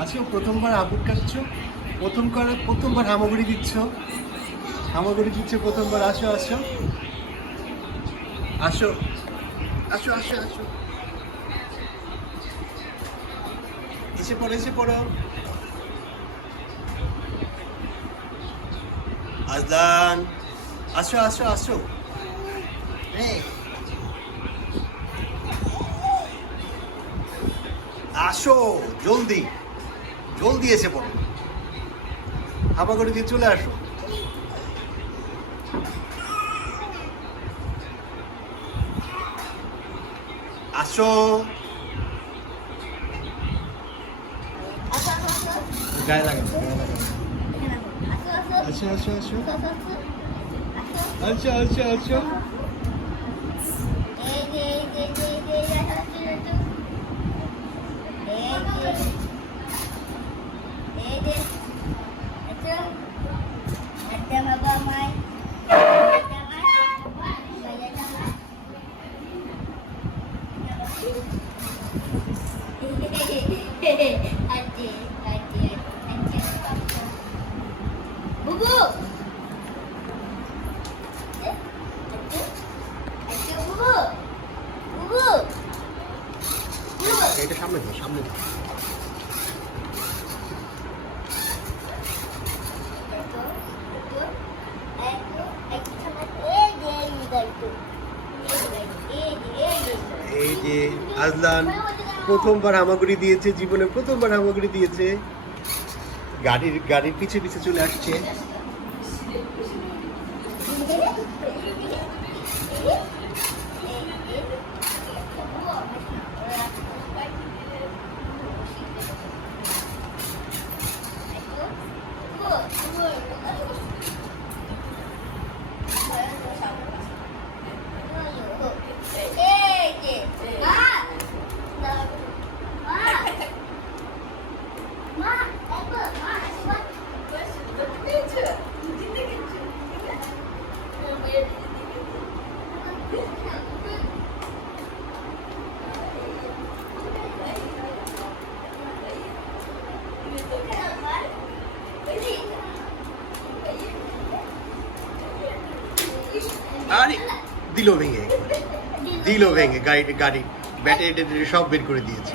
আজকে প্রথমবার আবুর কাটছ, প্রথমবার হামাগুড়ি দিচ্ছ, প্রথমবার। আসো আসো আসো আসো আসো আসো, এসে পড়ো। আজলান, আসো আসো আসো। এই আসো, জলদি জলদি এসে পড়ো, হামাগুড়ি দিয়ে চলে আসো। আসো, গায়ে লাগানো, আসো আসো আসো আসো আসো আসো। এটা সামনে দাও, সামনে দাও। এই যে আজলান প্রথমবার হামাগুড়ি দিয়েছে, জীবনে প্রথমবার হামাগুড়ি দিয়েছে। গাড়ির পিছে পিছে চলে আসছে। আরে দিল ভেঙে গাড়ি ব্যাটারি সব বের করে দিয়েছে।